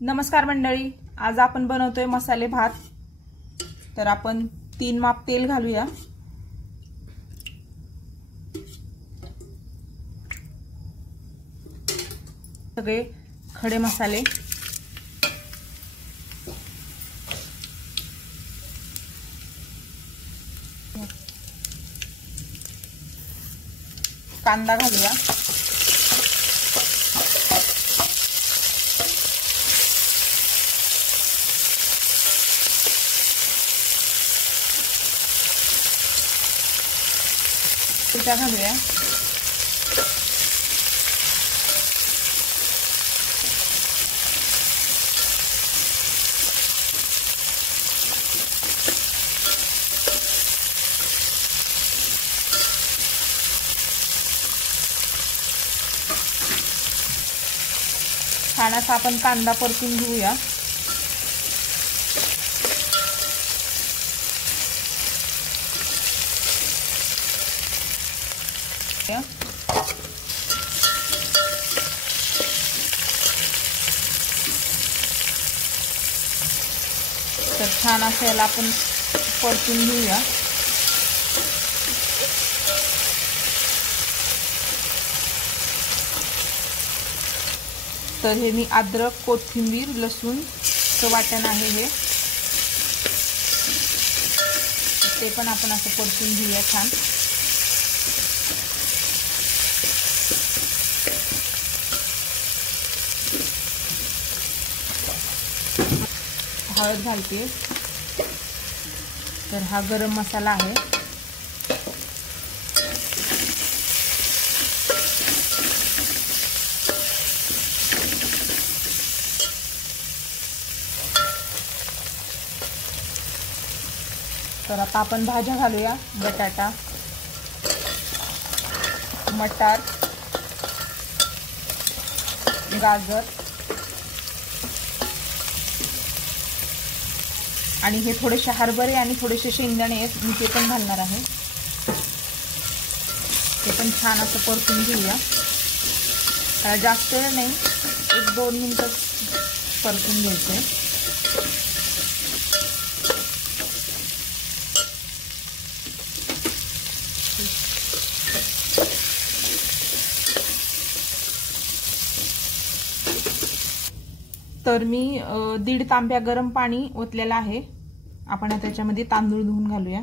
नमस्कार मंडळी, आज आपण बनवतोय मसाले भात। तर आपण 3 माप तेल घालूया। सगळे खडे मसाले, कांदा घालूया, मिरच्या घालूया, छान असा आपण कांदा परतून घेऊया। तर छान असं याला आपण परतून घेऊया। तर हे मी अद्रक, कोथिंबीर, लसूण चं वाटण आहे हे, ते पण आपण असं परतून घेऊया छान। हळद घालते। तर हा गरम मसाला आहे। तर आता आपण भाज्या घालूया। बटाटा, मटार, गाजर आणि हे थोडेसे हरभरे आणि थोडेसे शेंगदाणे आहेत, मी ते पण घालणार आहे। ते पण छान असं परतून घेऊया। जास्त वेळ नाही, 1-2 मिनिटं परतून घ्यायचे। तर मी 1.5 तांब्या गरम पाणी ओतलेलं आहे। आपण त्याच्यामध्ये तांदूळ धुवून घालूया।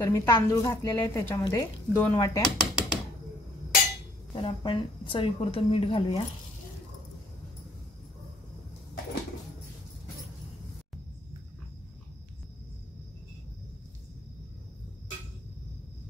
तर मी तांदूळ घातलेले आहे त्याच्यामध्ये 2 वाट्या। तर आपण चवीपुरतं मीठ घालूया।